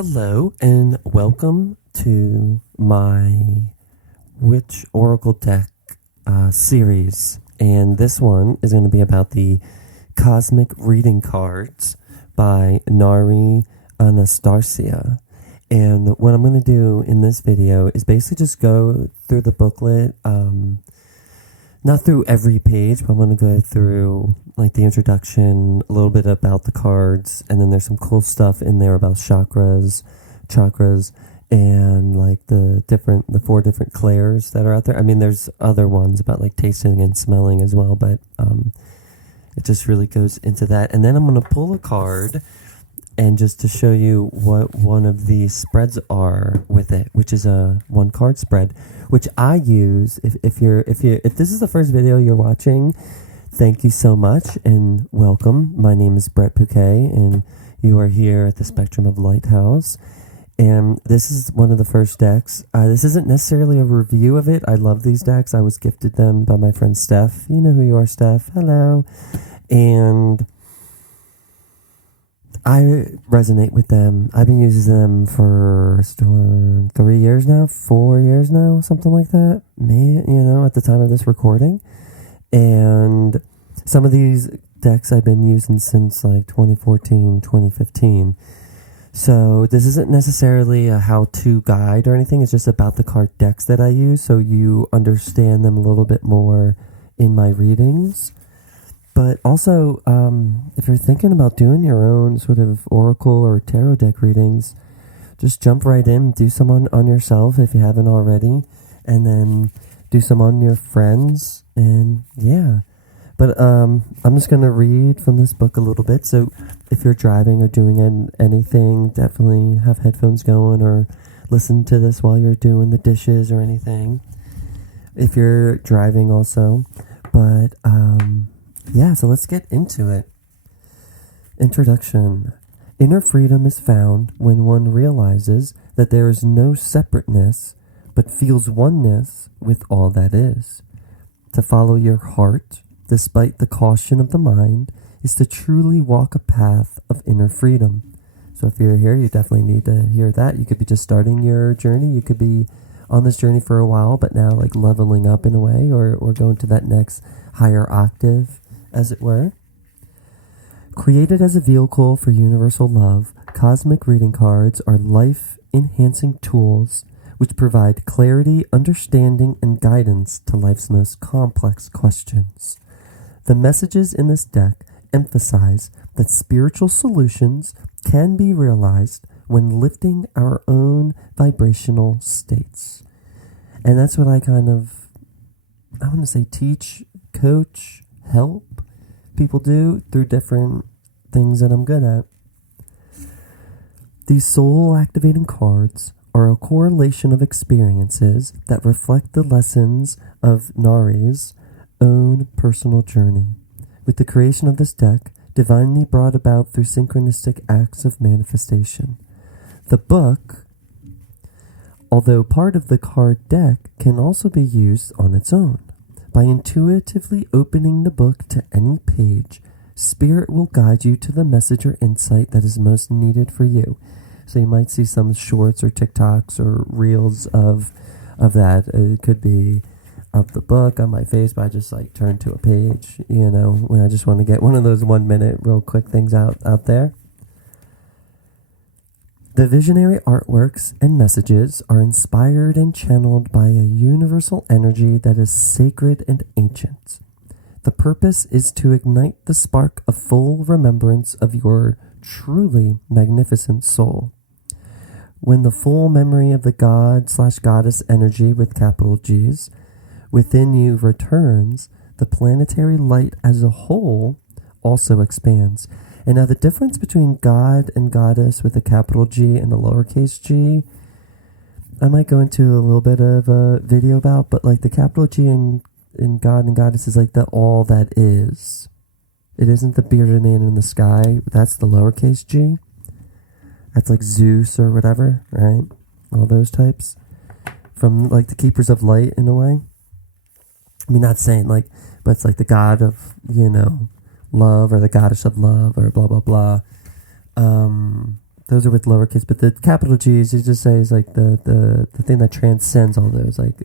Hello and welcome to my Witch Oracle deck series. And this one is going to be about the Cosmic Reading Cards by Nari Anastarsia. And what I'm going to do in this video is basically just go through the booklet, not through every page, but I'm going to go through like the introduction, a little bit about the cards, and then there's some cool stuff in there about chakras, and like the 4 different clairs that are out there. I mean, there's other ones about like tasting and smelling as well, but it just really goes into that. And then I'm going to pull a card, and just to show you what one of the spreads are with it, which is a 1-card spread, which I use. If this is the first video you're watching, thank you so much and welcome. My name is brettpukay, and you are here at the Spectrum of Lighthouse. And this is one of the first decks. This isn't necessarily a review of it. I love these decks. I was gifted them by my friend Steph. You know who you are, Steph. Hello. And I resonate with them. I've been using them for 3 years now, 4 years now, something like that. At the time of this recording. And some of these decks I've been using since like 2014, 2015. So this isn't necessarily a how-to guide or anything. It's just about the card decks that I use, so you understand them a little bit more in my readings. But also, if you're thinking about doing your own sort of oracle or tarot deck readings, just jump right in, do some on yourself if you haven't already, and then do some on your friends, and yeah. But I'm just going to read from this book a little bit, so if you're driving or doing anything, definitely have headphones going or listen to this while you're doing the dishes or anything, if you're driving also. But yeah, so let's get into it. Introduction. Inner freedom is found when one realizes that there is no separateness, but feels oneness with all that is. To follow your heart, despite the caution of the mind, is to truly walk a path of inner freedom. So if you're here, you definitely need to hear that. You could be just starting your journey. You could be on this journey for a while, but now like leveling up in a way, or going to that next higher octave, as it were. Created as a vehicle for universal love, cosmic reading cards are life-enhancing tools which provide clarity, understanding, and guidance to life's most complex questions. The messages in this deck emphasize that spiritual solutions can be realized when lifting our own vibrational states. And that's what I want to say teach, coach, help people do through different things that I'm good at. These soul activating cards are a correlation of experiences that reflect the lessons of Nari's own personal journey, with the creation of this deck divinely brought about through synchronistic acts of manifestation. The book, although part of the card deck, can also be used on its own. By intuitively opening the book to any page, Spirit will guide you to the message or insight that is most needed for you. So you might see some shorts or TikToks or reels of that. It could be of the book on my face, but I just like turn to a page, when I just want to get one of those 1 minute real quick things out there. The visionary artworks and messages are inspired and channeled by a universal energy that is sacred and ancient. The purpose is to ignite the spark of full remembrance of your truly magnificent soul. When the full memory of the God/Goddess energy with capital G's within you returns, the planetary light as a whole also expands. And now the difference between God and Goddess with a capital G and a lowercase g, I might go into a little bit of a video about, but like the capital G in God and Goddess is like the all that is. It isn't the bearded man in the sky. That's the lowercase g. That's like Zeus or whatever, right? All those types. From like the keepers of light in a way. I mean, not saying like, but it's like the god of, love, or the goddess of love, or blah, blah, blah. Those are with lowercase, but the capital G's, you just say, is like the thing that transcends all those, like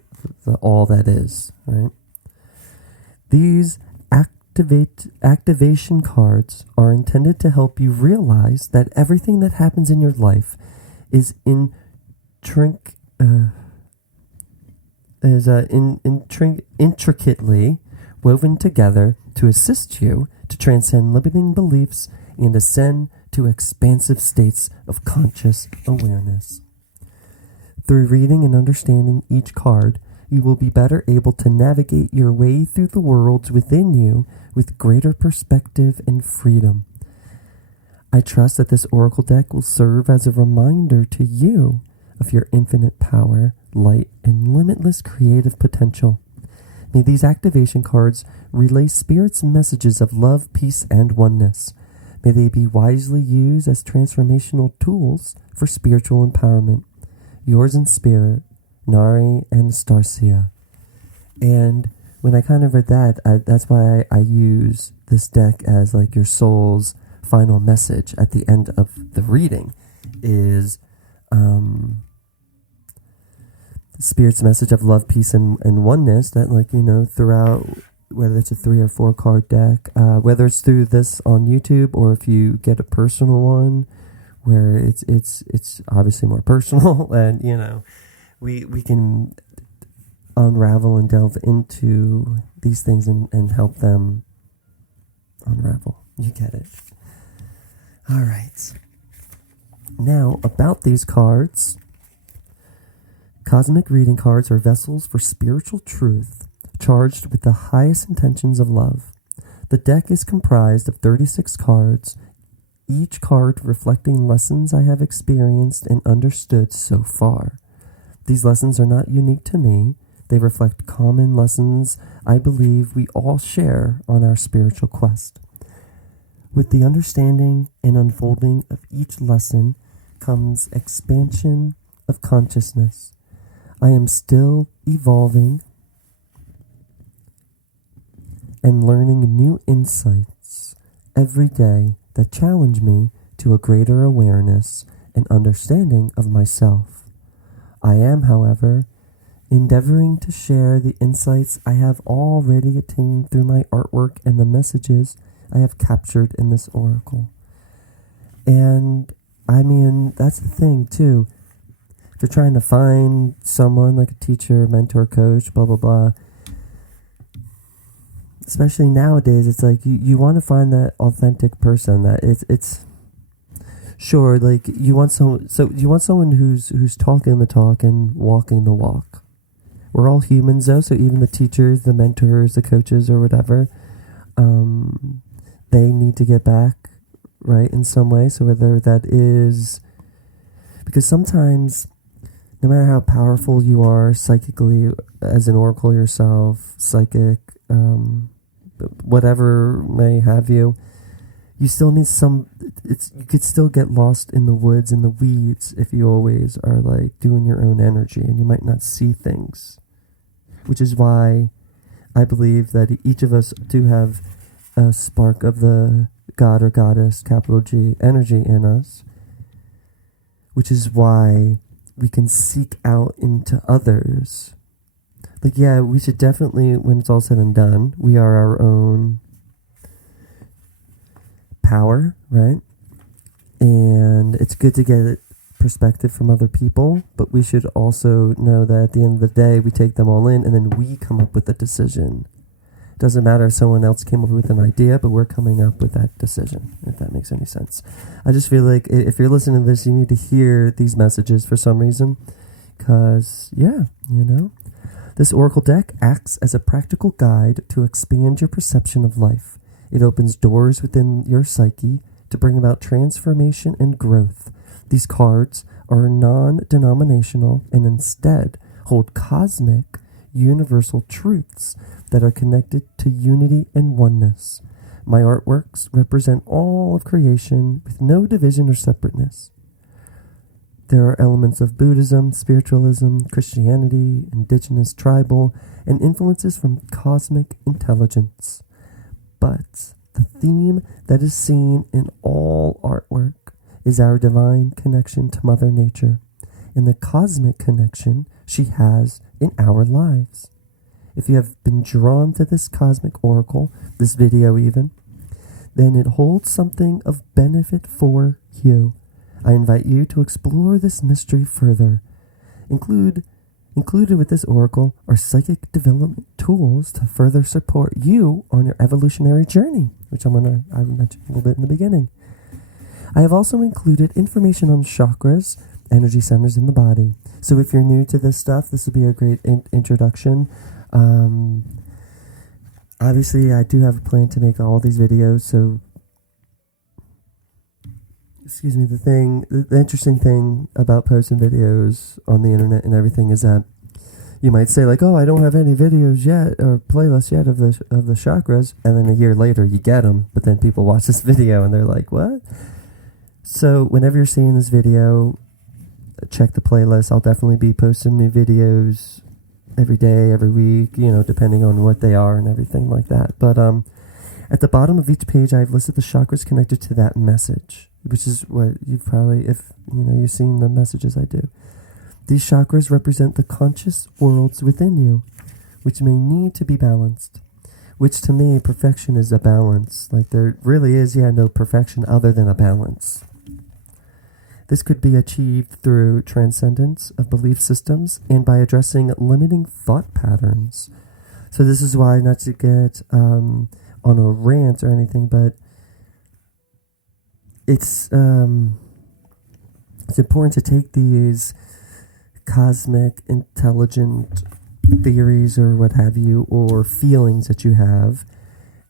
all that is, right? These activation cards are intended to help you realize that everything that happens in your life is intricately woven together to assist you to transcend limiting beliefs and ascend to expansive states of conscious awareness. Through reading and understanding each card, you will be better able to navigate your way through the worlds within you with greater perspective and freedom. I trust that this oracle deck will serve as a reminder to you of your infinite power, light, and limitless creative potential. May these activation cards relay Spirit's messages of love, peace, and oneness. May they be wisely used as transformational tools for spiritual empowerment. Yours in spirit, Nari Anastarsia. And when I kind of read that, that's why I use this deck as like your soul's final message at the end of the reading is Spirit's message of love, peace, and oneness that, like, you know, throughout, whether it's a 3 or 4 card deck, whether it's through this on YouTube or if you get a personal one where it's obviously more personal and, you know, we can unravel and delve into these things and help them unravel. You get it. All right. Now, about these cards. Cosmic reading cards are vessels for spiritual truth, charged with the highest intentions of love. The deck is comprised of 36 cards, each card reflecting lessons I have experienced and understood so far. These lessons are not unique to me. They reflect common lessons I believe we all share on our spiritual quest. With the understanding and unfolding of each lesson comes expansion of consciousness. I am still evolving and learning new insights every day that challenge me to a greater awareness and understanding of myself. I am, however, endeavoring to share the insights I have already attained through my artwork and the messages I have captured in this oracle. And, I mean, that's the thing, too. If you're trying to find someone like a teacher, mentor, coach, blah, blah, blah, especially nowadays, it's like you want to find that authentic person that it's sure, like you want someone who's talking the talk and walking the walk. We're all humans though, so even the teachers, the mentors, the coaches or whatever, they need to get back right in some way. So whether that is, because sometimes no matter how powerful you are psychically as an oracle yourself, psychic, whatever may have you, you still need you could still get lost in the woods and the weeds if you always are like doing your own energy, and you might not see things, which is why I believe that each of us do have a spark of the God or goddess, capital G, energy in us, which is why we can seek out into others. Like, yeah, we should definitely, when it's all said and done, we are our own power, right? And it's good to get perspective from other people, but we should also know that at the end of the day, we take them all in and then we come up with a decision. It doesn't matter if someone else came up with an idea, but we're coming up with that decision, if that makes any sense. I just feel like if you're listening to this, you need to hear these messages for some reason, because, yeah, you know. This oracle deck acts as a practical guide to expand your perception of life. It opens doors within your psyche to bring about transformation and growth. These cards are non-denominational and instead hold cosmic, universal truths that are connected to unity and oneness. My artworks represent all of creation with no division or separateness. There are elements of Buddhism, spiritualism, Christianity, indigenous, tribal, and influences from cosmic intelligence. But the theme that is seen in all artwork is our divine connection to Mother Nature and the cosmic connection she has in our lives. If you have been drawn to this cosmic oracle, this video even, then it holds something of benefit for you. I invite you to explore this mystery further. Included with this oracle are psychic development tools to further support you on your evolutionary journey, which I mentioned a little bit in the beginning. I have also included information on chakras, energy centers in the body. So if you're new to this stuff, this will be a great introduction. Obviously, I do have a plan to make all these videos, so excuse me, the interesting thing about posting videos on the internet and everything is that you might say like, oh, I don't have any videos yet or playlists yet of the chakras, and then a year later you get them, but then people watch this video and they're like, what? So whenever you're seeing this video, check the playlist. I'll definitely be posting new videos every day, every week, depending on what they are and everything like that. But at the bottom of each page, I've listed the chakras connected to that message, which is what you've probably, if you've seen the messages I do. These chakras represent the conscious worlds within you, which may need to be balanced, which to me, perfection is a balance. Like there really is, no perfection other than a balance. This could be achieved through transcendence of belief systems and by addressing limiting thought patterns. So this is why, not to get on a rant or anything, but it's important to take these cosmic, intelligent theories or what have you, or feelings that you have,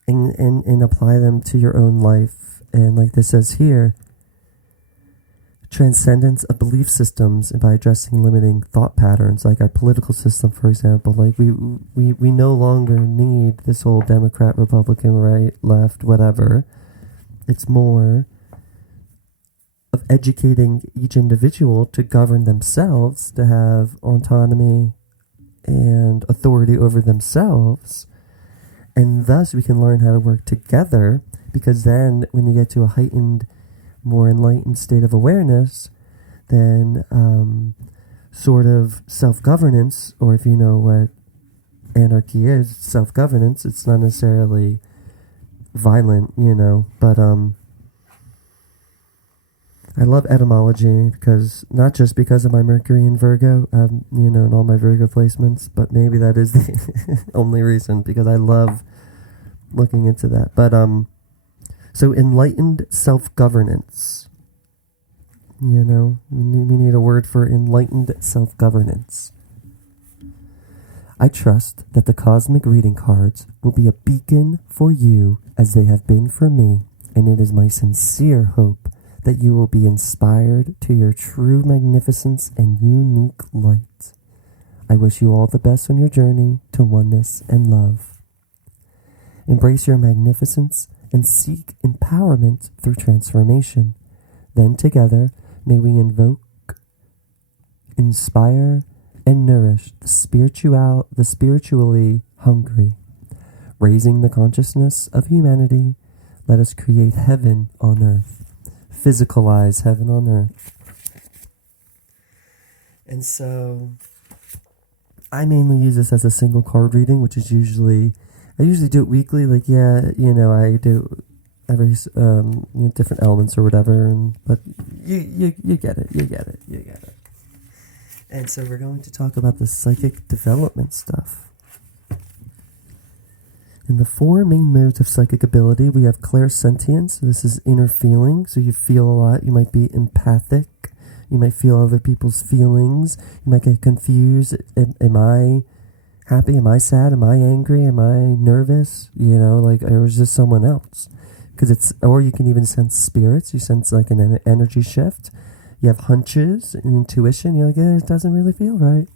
and apply them to your own life. And like this says here, transcendence of belief systems and by addressing limiting thought patterns, like our political system, for example. Like we no longer need this whole Democrat, Republican, right, left, whatever. It's more of educating each individual to govern themselves, to have autonomy and authority over themselves, and thus we can learn how to work together, because then when you get to a heightened, more enlightened state of awareness, then sort of self-governance, or if you know what anarchy is, self-governance, it's not necessarily violent, but I love etymology, because not just because of my Mercury in Virgo, and all my Virgo placements, but maybe that is the only reason, because I love looking into that. But so enlightened self-governance, we need a word for enlightened self-governance. I trust that the cosmic reading cards will be a beacon for you as they have been for me, and it is my sincere hope that you will be inspired to your true magnificence and unique light. I wish you all the best on your journey to oneness and love. Embrace your magnificence and seek empowerment through transformation. Then together, may we invoke, inspire, and nourish the spiritually hungry. Raising the consciousness of humanity, let us create heaven on earth. Physicalize heaven on earth. And so, I mainly use this as a single card reading, which is I usually do it weekly, I do every, different elements or whatever, but you get it. And so we're going to talk about the psychic development stuff. In the four main modes of psychic ability, we have clairsentience. So this is inner feeling, so you feel a lot. You might be empathic. You might feel other people's feelings. You might get confused. Am I happy? Am I sad? Am I angry? Am I nervous? Or is this someone else? Or you can even sense spirits. You sense like an energy shift. You have hunches and intuition. You're like, it doesn't really feel right.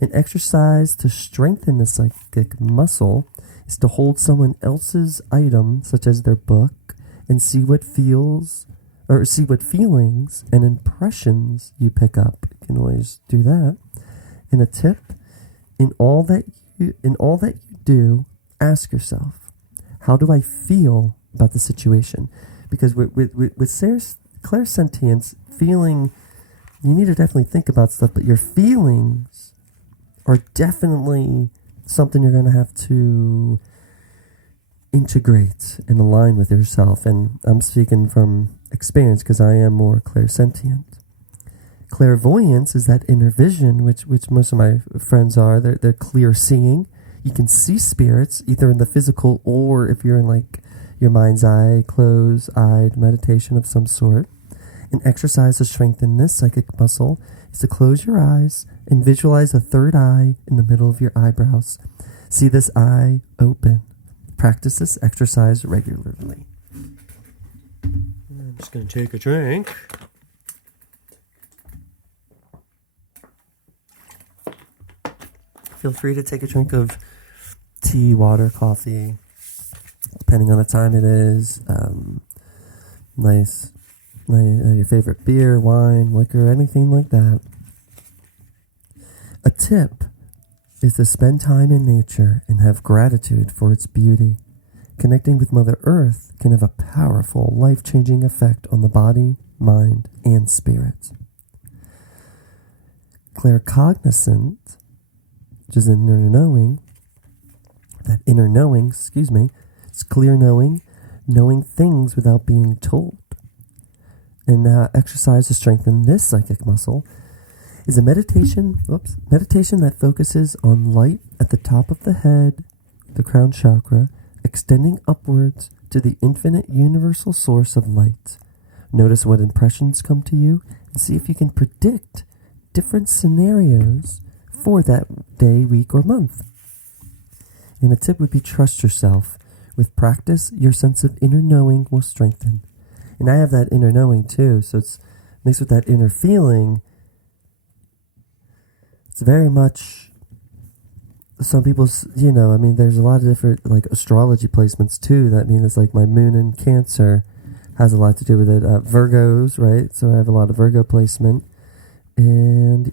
An exercise to strengthen the psychic muscle is to hold someone else's item, such as their book, and see what feelings and impressions you pick up. You can always do that. And a tip: in all that you do, ask yourself, how do I feel about the situation? Because with clairsentience, feeling, you need to definitely think about stuff, but your feelings are definitely something you're going to have to integrate and align with yourself. And I'm speaking from experience because I am more clairsentient. Clairvoyance is that inner vision, which most of my friends are. They're clear seeing. You can see spirits either in the physical or if you're in like your mind's eye, closed-eyed meditation of some sort. An exercise to strengthen this psychic muscle is to close your eyes and visualize a third eye in the middle of your eyebrows. See this eye open. Practice this exercise regularly. I'm just going to take a drink. Feel free to take a drink of tea, water, coffee, depending on the time it is. Nice, your favorite beer, wine, liquor, anything like that. A tip is to spend time in nature and have gratitude for its beauty. Connecting with Mother Earth can have a powerful, life-changing effect on the body, mind, and spirit. Claircognizant, which is inner knowing, it's clear knowing, knowing things without being told. And exercise to strengthen this psychic muscle is a meditation that focuses on light at the top of the head, the crown chakra, extending upwards to the infinite universal source of light. Notice what impressions come to you and see if you can predict different scenarios for that day, week, or month. And a tip would be trust yourself. With practice, your sense of inner knowing will strengthen. And I have that inner knowing too, so it's mixed with that inner feeling. It's very much, some people, there's a lot of different like astrology placements too. That means it's like my moon in Cancer has a lot to do with it. Virgos, right? So I have a lot of Virgo placement. And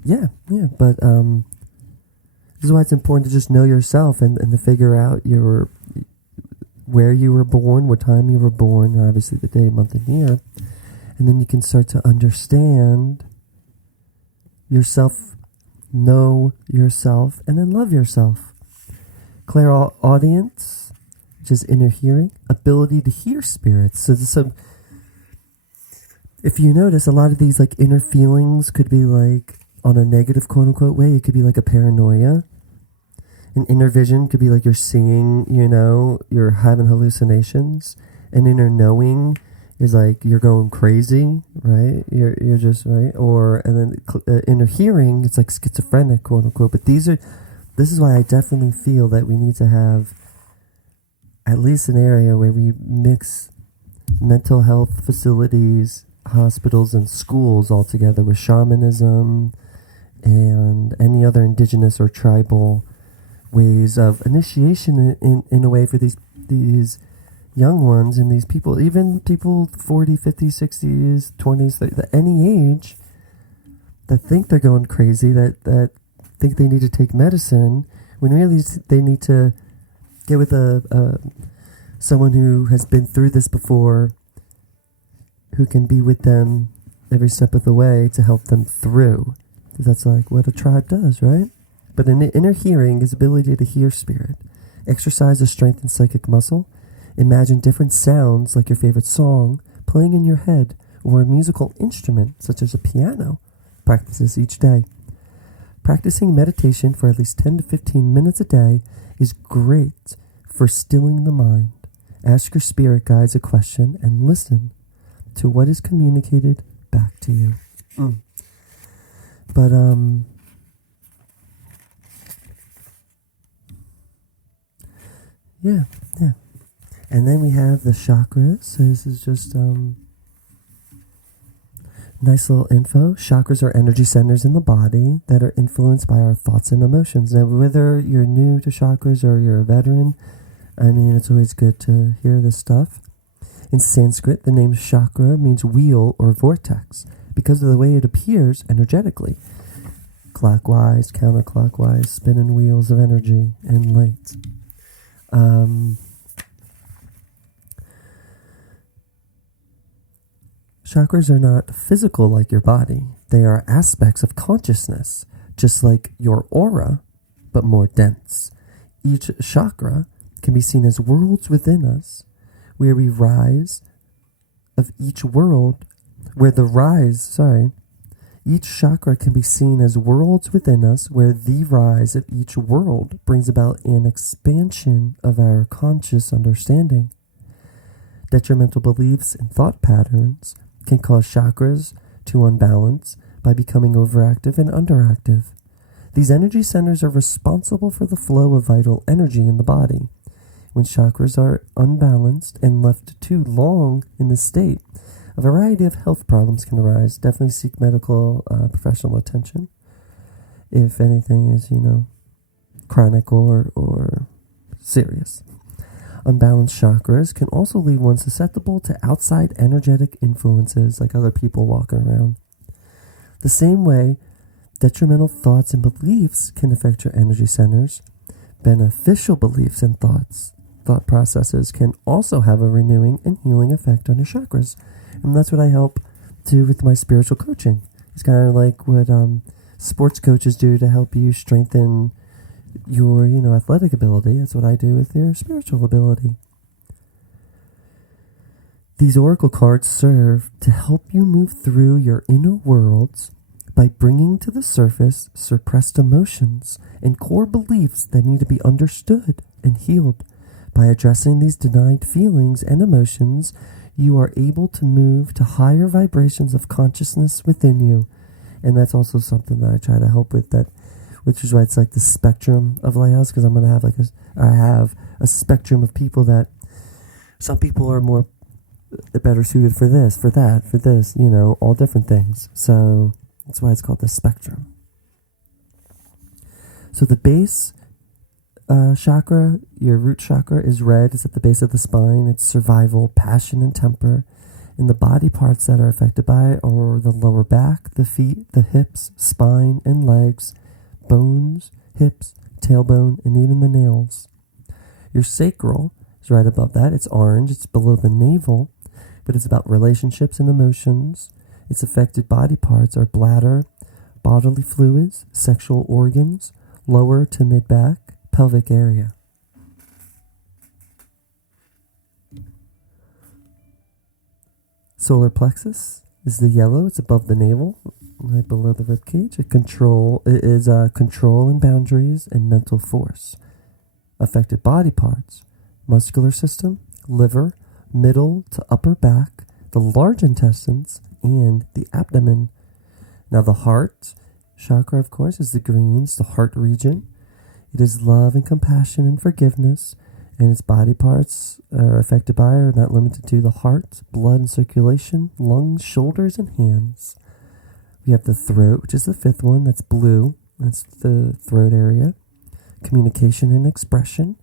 but this is why it's important to just know yourself and to figure out where you were born, what time you were born, and obviously the day, month, and year. And then you can start to understand yourself, know yourself, and then love yourself. Clairaudience, which is inner hearing, ability to hear spirits. So if you notice, a lot of these like inner feelings could be like on a negative quote unquote way. It could be like a paranoia. An inner vision could be like you're seeing, you're having hallucinations. An inner knowing is like you're going crazy, right? You're just right. And then inner hearing, it's like schizophrenic quote unquote. But this is why I definitely feel that we need to have at least an area where we mix mental health facilities, hospitals, and schools all together with shamanism and any other indigenous or tribal ways of initiation in a way for these young ones and these people, even people 40, 50, 60s, 20s, any age, that think they're going crazy, that think they need to take medicine, when really they need to get with someone who has been through this before, who can be with them every step of the way to help them through. That's like what a tribe does, right? But an inner hearing is ability to hear spirit. Exercise a strengthened psychic muscle. Imagine different sounds like your favorite song playing in your head or a musical instrument such as a piano. Practice this each day. Practicing meditation for at least 10 to 15 minutes a day is great for stilling the mind. Ask your spirit guides a question and listen to what is communicated back to you. But yeah. And then we have the chakras. So this is just nice little info. Chakras are energy centers in the body that are influenced by our thoughts and emotions. Now, whether you're new to chakras or you're a veteran, it's always good to hear this stuff. In Sanskrit, the name chakra means wheel or vortex because of the way it appears energetically. Clockwise, counterclockwise, spinning wheels of energy and light. Chakras are not physical like your body. They are aspects of consciousness, just like your aura, but more dense. Each chakra can be seen as worlds within us, where we rise of each world, each chakra can be seen as worlds within us, where the rise of each world brings about an expansion of our conscious understanding. Detrimental beliefs and thought patterns can cause chakras to unbalance by becoming overactive and underactive. These energy centers are responsible for the flow of vital energy in the body. When chakras are unbalanced and left too long in this state, a variety of health problems can arise. Definitely seek medical professional attention if anything is, chronic or serious. Unbalanced chakras can also leave one susceptible to outside energetic influences like other people walking around. The same way, detrimental thoughts and beliefs can affect your energy centers. Beneficial beliefs and thought processes can also have a renewing and healing effect on your chakras. And that's what I help do with my spiritual coaching. It's kind of like what sports coaches do to help you strengthen your, athletic ability. That's what I do with your spiritual ability. These oracle cards serve to help you move through your inner worlds by bringing to the surface suppressed emotions and core beliefs that need to be understood and healed. By addressing these denied feelings and emotions, you are able to move to higher vibrations of consciousness within you. And that's also something that I try to help with, which is why it's like the spectrum of lighthouse, because I'm going to have I have a spectrum of people that some people are more better suited for this, for that, for this, all different things. So that's why it's called the spectrum. So the base chakra, your root chakra, is red. It's at the base of the spine. It's survival, passion, and temper. And the body parts that are affected by are the lower back, the feet, the hips, spine, and legs, bones, hips, tailbone, and even the nails. Your sacral is right above that. It's orange. It's below the navel, but it's about relationships and emotions. Its affected body parts are bladder, bodily fluids, sexual organs, lower to mid-back, pelvic area. Solar plexus is the yellow. It's above the navel, right below the ribcage. It is control and boundaries and mental force. Affected body parts: muscular system, liver, middle to upper back, the large intestines, and the abdomen. Now the heart chakra, of course, is the greens, the heart region. It is love and compassion and forgiveness, and its body parts are affected by or not limited to the heart, blood and circulation, lungs, shoulders, and hands. We have the throat, which is the fifth one. That's blue. That's the throat area. Communication and expression.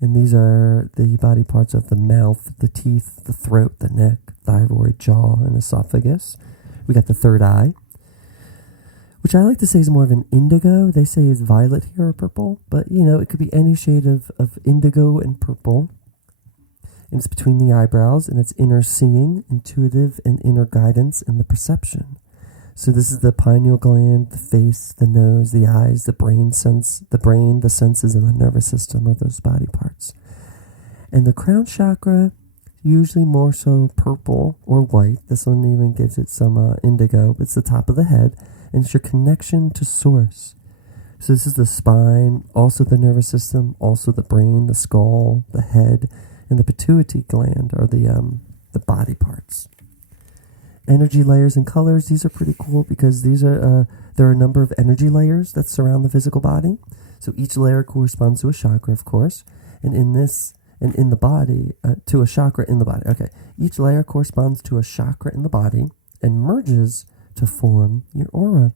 And these are the body parts of the mouth, the teeth, the throat, the neck, thyroid, jaw, and esophagus. We got the third eye, which I like to say is more of an indigo. They say it's violet here or purple, but it could be any shade of indigo and purple. And it's between the eyebrows, and it's inner seeing, intuitive, and inner guidance, and the perception. So this is the pineal gland, the face, the nose, the eyes, the brain, the senses, and the nervous system of those body parts. And the crown chakra, usually more so purple or white. This one even gives it some indigo, but it's the top of the head, and it's your connection to source. So this is the spine, also the nervous system, also the brain, the skull, the head, and the pituitary gland are the body parts. Energy layers and colors, these are pretty cool because there are a number of energy layers that surround the physical body. So each layer corresponds to a chakra, of course, and in the body, to a chakra in the body. Okay, each layer corresponds to a chakra in the body and merges to form your aura.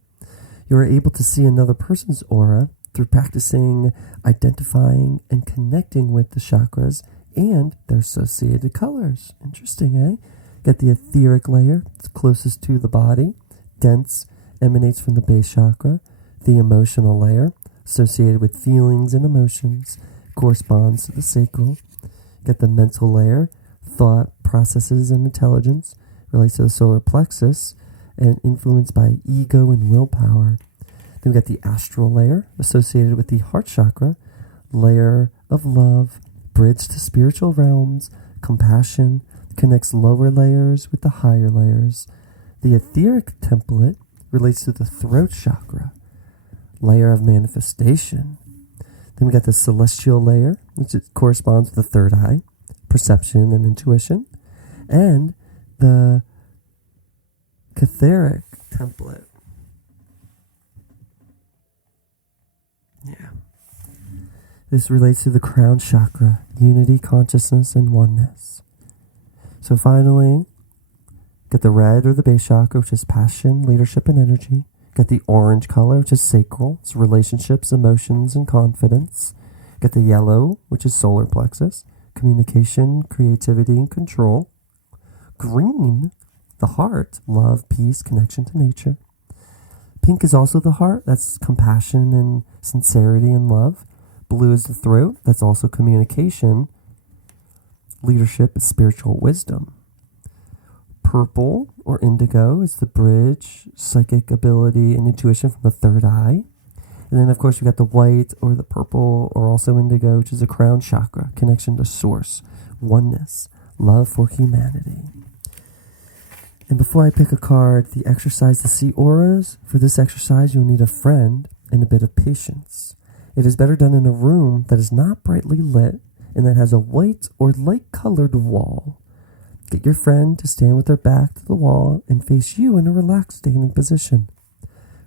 You're able to see another person's aura through practicing identifying and connecting with the chakras and their associated colors. Interesting, eh? Get the etheric layer. It's closest to the body. Dense, emanates from the base chakra. The emotional layer, associated with feelings and emotions, corresponds to the sacral. Get the mental layer, thought, processes, and intelligence. relates to the solar plexus and influenced by ego and willpower. Then we got the astral layer associated with the heart chakra, layer of love, bridge to spiritual realms, compassion, connects lower layers with the higher layers. The etheric template relates to the throat chakra, layer of manifestation. Then we got the celestial layer, which corresponds to the third eye, perception and intuition. And the etheric template. Yeah. This relates to the crown chakra, unity, consciousness, and oneness. So finally, got the red or the base chakra, which is passion, leadership, and energy. Got the orange color, which is sacral. It's relationships, emotions, and confidence. Got the yellow, which is solar plexus, communication, creativity, and control. Green, the heart, love, peace, connection to nature. Pink is also the heart. That's compassion and sincerity and love. Blue is the throat. That's also communication, leadership, and spiritual wisdom. Purple or indigo is the bridge, psychic ability, and intuition from the third eye. And then, of course, we got the white or the purple or also indigo, which is the crown chakra, connection to source, oneness, love for humanity. And before I pick a card, the exercise to see auras. For this exercise, you'll need a friend and a bit of patience. It is better done in a room that is not brightly lit and that has a white or light-colored wall. Get your friend to stand with their back to the wall and face you in a relaxed standing position.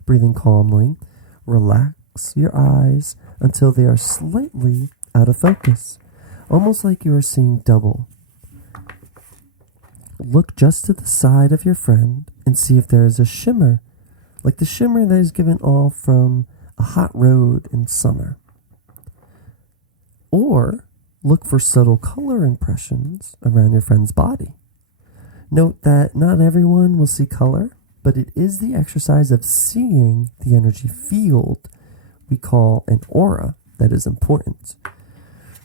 Breathing calmly, relax your eyes until they are slightly out of focus, almost like you are seeing double. Look just to the side of your friend and see if there is a shimmer, like the shimmer that is given off from a hot road in summer. Or look for subtle color impressions around your friend's body. Note that not everyone will see color, but it is the exercise of seeing the energy field we call an aura that is important.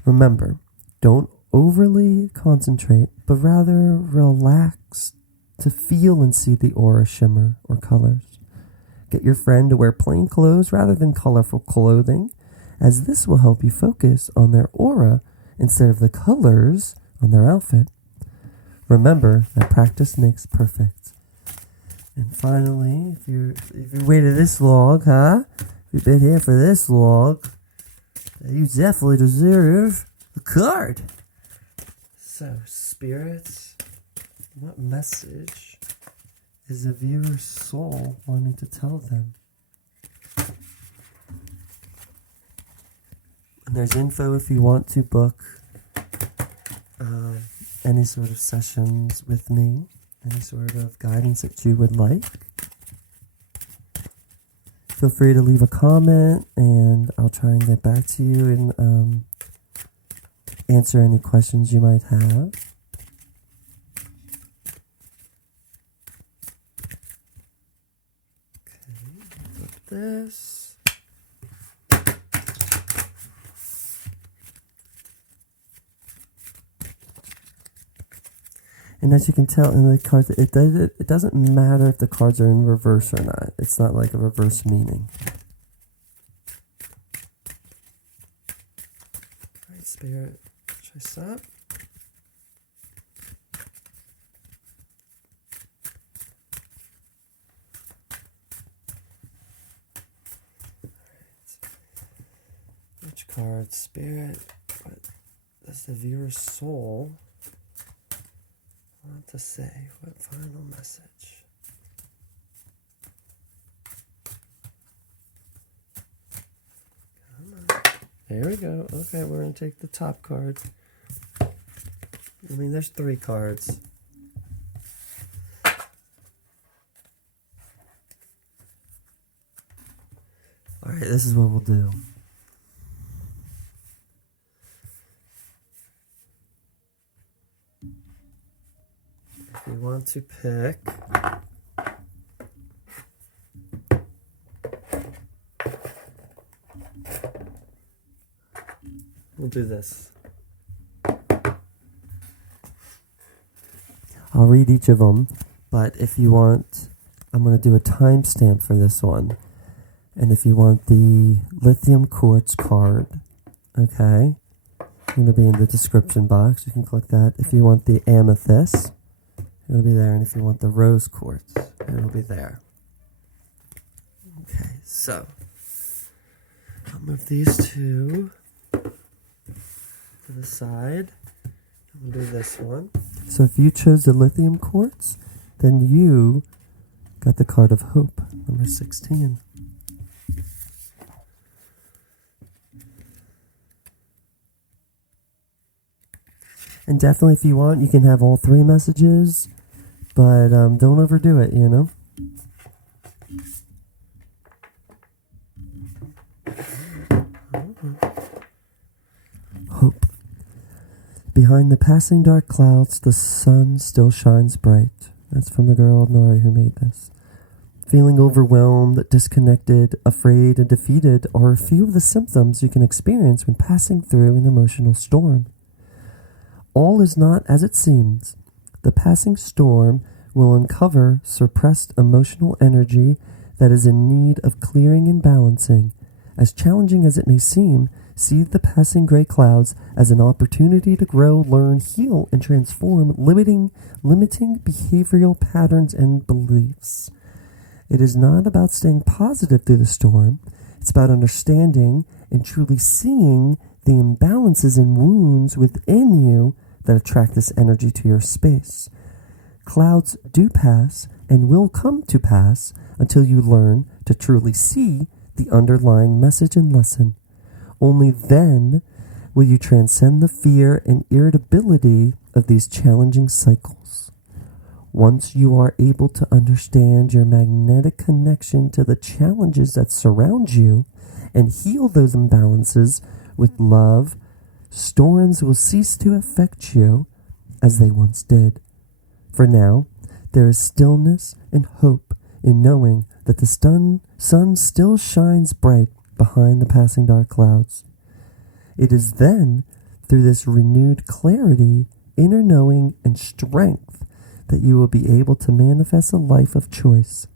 Remember, don't overly concentrate, but rather relax to feel and see the aura shimmer or colors. Get your friend to wear plain clothes rather than colorful clothing, as this will help you focus on their aura instead of the colors on their outfit. Remember that practice makes perfect. And finally, if you waited this long, if you've been here for this long, you definitely deserve a card. So, spirits, what message is the viewer's soul wanting to tell them? And there's info if you want to book any sort of sessions with me, any sort of guidance that you would like. Feel free to leave a comment and I'll try and get back to you and answer any questions you might have. Okay, flip this. And as you can tell in the cards, it doesn't matter if the cards are in reverse or not. It's not like a reverse meaning. Alright, Spirit, should I stop? Alright. Which card, Spirit? What does the viewer's soul want to say? What final message? Come on. There we go. Okay, we're going to take the top card. I mean, there's 3 cards. Alright, this is what we'll do. If you want to pick we'll do this. I'll read each of them But if you want, I'm going to do a timestamp for this one. And if you want the Lithium Quartz card, okay, it'll be in the description box. You can click that. If you want the Amethyst, it'll be there. And if you want the Rose Quartz, it'll be there. Okay, so I'll move these two to the side. I'll do this one. So if you chose the Lithium Quartz, then you got the card of hope, number 16. And definitely, if you want, you can have all three messages, but don't overdo it, you know? Hope. Behind the passing dark clouds, the sun still shines bright. That's from the girl Nari who made this. Feeling overwhelmed, disconnected, afraid, and defeated are a few of the symptoms you can experience when passing through an emotional storm. All is not as it seems. The passing storm will uncover suppressed emotional energy that is in need of clearing and balancing. As challenging as it may seem, see the passing gray clouds as an opportunity to grow, learn, heal, and transform limiting behavioral patterns and beliefs. It is not about staying positive through the storm. It's about understanding and truly seeing the imbalances and wounds within you that attract this energy to your space. Clouds do pass and will come to pass until you learn to truly see the underlying message and lesson. Only then will you transcend the fear and irritability of these challenging cycles. Once you are able to understand your magnetic connection to the challenges that surround you and heal those imbalances with love, storms will cease to affect you as they once did. For now, there is stillness and hope in knowing that the sun still shines bright behind the passing dark clouds. It is then, through this renewed clarity, inner knowing, and strength, that you will be able to manifest a life of choice.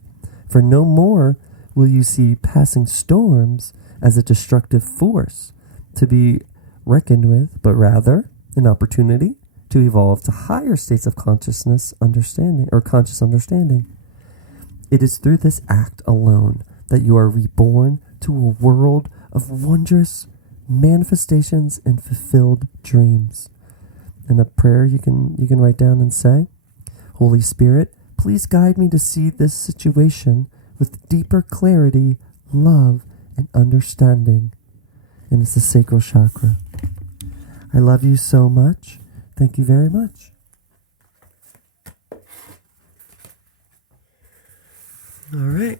For no more will you see passing storms as a destructive force to be reckoned with, but rather an opportunity to evolve to higher states of conscious understanding. It is through this act alone that you are reborn to a world of wondrous manifestations and fulfilled dreams. And a prayer you can write down and say, Holy Spirit, please guide me to see this situation with deeper clarity, love, and understanding. And it's the sacral chakra. I love you so much. Thank you very much. All right.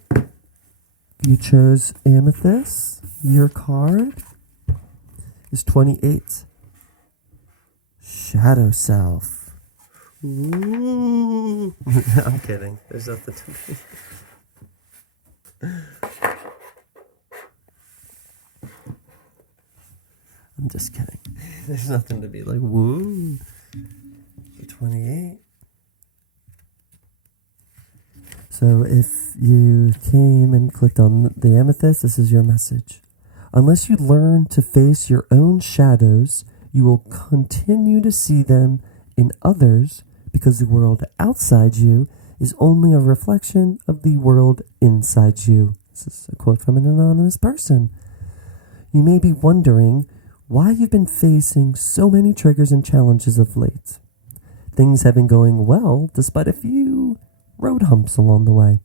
You chose Amethyst. Your card is 28. Shadow Self. Ooh. I'm kidding. There's nothing to be. I'm just kidding. There's nothing to be like, woo. 28. So if you came and clicked on the Amethyst, this is your message. Unless you learn to face your own shadows, you will continue to see them in others because the world outside you is only a reflection of the world inside you. This is a quote from an anonymous person. You may be wondering why you've been facing so many triggers and challenges of late. Things have been going well despite a few road humps along the way.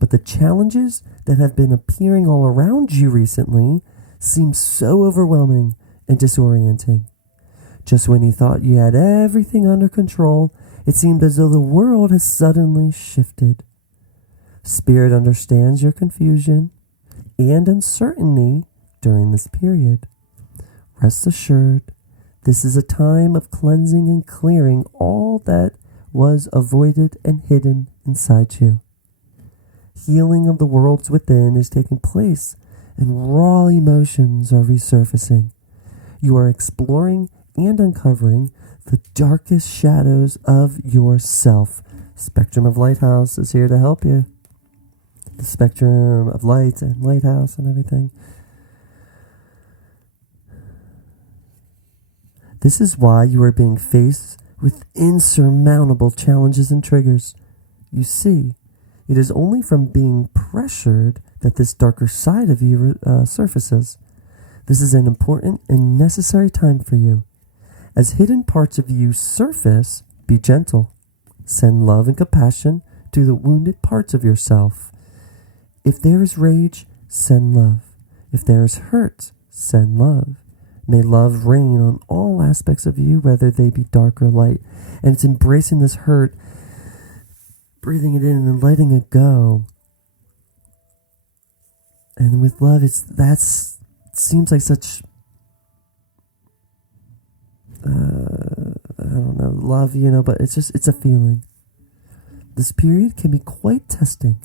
But the challenges that have been appearing all around you recently seem so overwhelming and disorienting. Just when you thought you had everything under control, it seemed as though the world has suddenly shifted. Spirit understands your confusion and uncertainty during this period. Rest assured, this is a time of cleansing and clearing all that was avoided and hidden inside you. Healing of the worlds within is taking place, and raw emotions are resurfacing. You are exploring and uncovering the darkest shadows of yourself Spectrum of Lighthouse is here to help you. The spectrum of light and lighthouse and everything. This is why you are being faced with insurmountable challenges and triggers. You see, it is only from being pressured that this darker side of you surfaces. This is an important and necessary time for you. As hidden parts of you surface, be gentle. Send love and compassion to the wounded parts of yourself. If there is rage, send love. If there is hurt, send love. May love reign on all aspects of you, whether they be dark or light. And it's embracing this hurt, breathing it in and then letting it go. And with love, seems like such, I don't know, love, but it's a feeling. This period can be quite testing,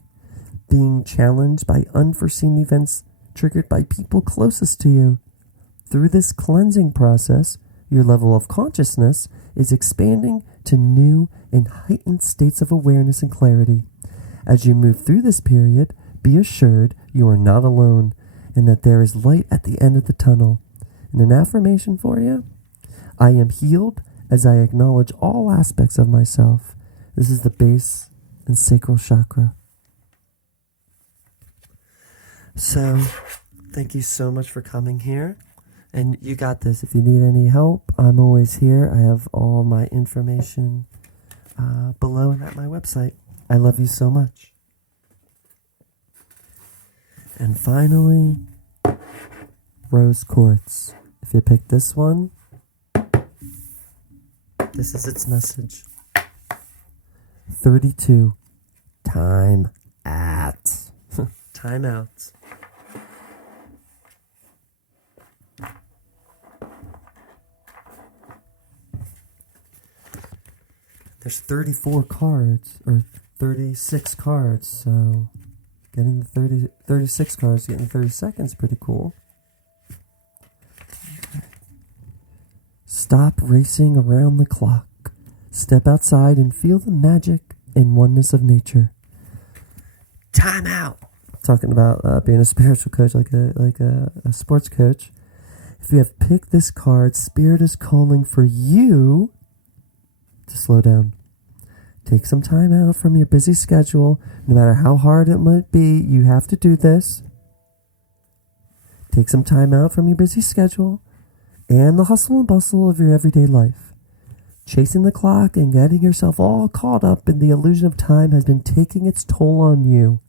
being challenged by unforeseen events triggered by people closest to you. Through this cleansing process, your level of consciousness is expanding to new and heightened states of awareness and clarity. As you move through this period, be assured you are not alone and that there is light at the end of the tunnel. And an affirmation for you: I am healed as I acknowledge all aspects of myself. This is the base and sacral chakra. So, thank you so much for coming here. And you got this. If you need any help, I'm always here. I have all my information below and at my website. I love you so much. And finally, rose quartz. If you pick this one, this is its message. 32. Time at. Time out. There's 34 cards, or 36 cards, so getting the 36 cards, getting 30 seconds, pretty cool. Okay. Stop racing around the clock. Step outside and feel the magic and oneness of nature. Time out. Talking about being a spiritual coach, like a sports coach. If you have picked this card, Spirit is calling for you to slow down. Take some time out from your busy schedule. No matter how hard it might be, you have to do this. Take some time out from your busy schedule and the hustle and bustle of your everyday life. Chasing the clock and getting yourself all caught up in the illusion of time has been taking its toll on you.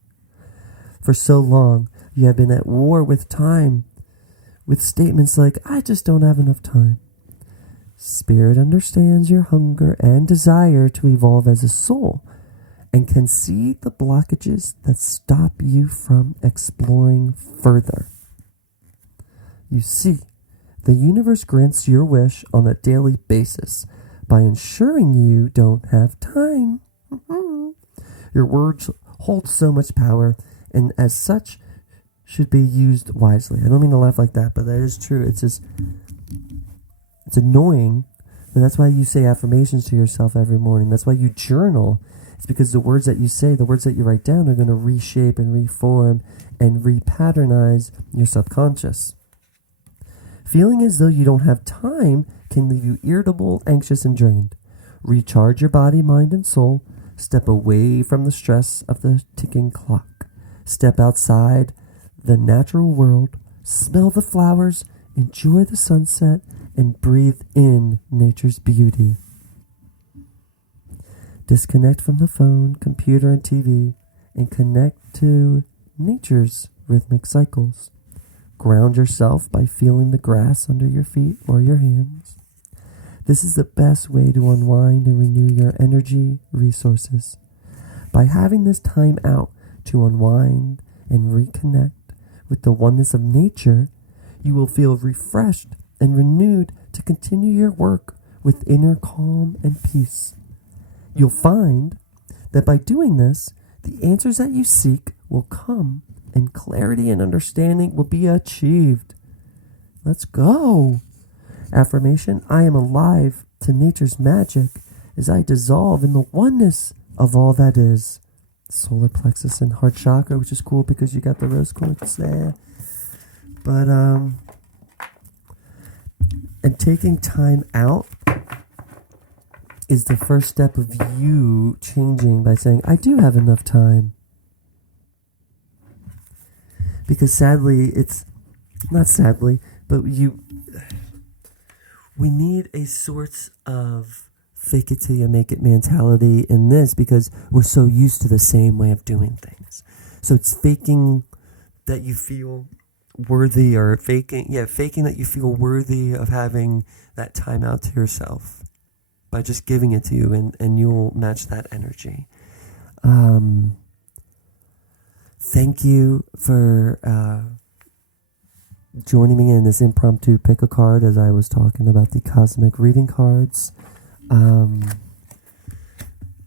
For so long, you have been at war with time, with statements like, I just don't have enough time. Spirit understands your hunger and desire to evolve as a soul and can see the blockages that stop you from exploring further. You see, the universe grants your wish on a daily basis by ensuring you don't have time. Your words hold so much power and as such should be used wisely. I don't mean to laugh like that, but that is true. It's annoying, but that's why you say affirmations to yourself every morning. That's why you journal. It's because the words that you say, the words that you write down are going to reshape and reform and repatternize your subconscious. Feeling as though you don't have time can leave you irritable, anxious, and drained. Recharge your body, mind, and soul. Step away from the stress of the ticking clock. Step outside the natural world. Smell the flowers. Enjoy the sunset. And breathe in nature's beauty. Disconnect from the phone, computer, and TV, and connect to nature's rhythmic cycles. Ground yourself by feeling the grass under your feet or your hands. This is the best way to unwind and renew your energy resources. By having this time out to unwind and reconnect with the oneness of nature, you will feel refreshed and renewed to continue your work with inner calm and peace. You'll find that by doing this, the answers that you seek will come and clarity and understanding will be achieved. Let's go. Affirmation: I am alive to nature's magic as I dissolve in the oneness of all that is. Solar plexus and heart chakra, which is cool because you got the rose quartz there. But, and taking time out is the first step of you changing by saying, I do have enough time. Because sadly, it's not sadly, but we need a sort of fake it till you make it mentality in this because we're so used to the same way of doing things. So it's faking that you feel worthy or faking that you feel worthy of having that time out to yourself by just giving it to you and you'll match that energy. Thank you for joining me in this impromptu pick a card as I was talking about the cosmic reading cards.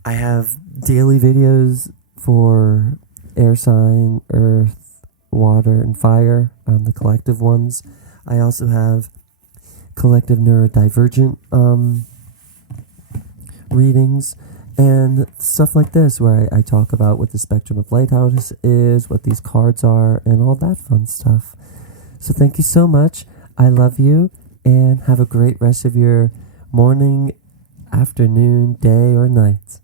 I have daily videos for air sign, earth, water, and fire, the collective ones. I also have collective neurodivergent readings and stuff like this where I talk about what the spectrum of lighthouse is, what these cards are, and all that fun stuff. So thank you so much. I love you, and have a great rest of your morning, afternoon, day, or night.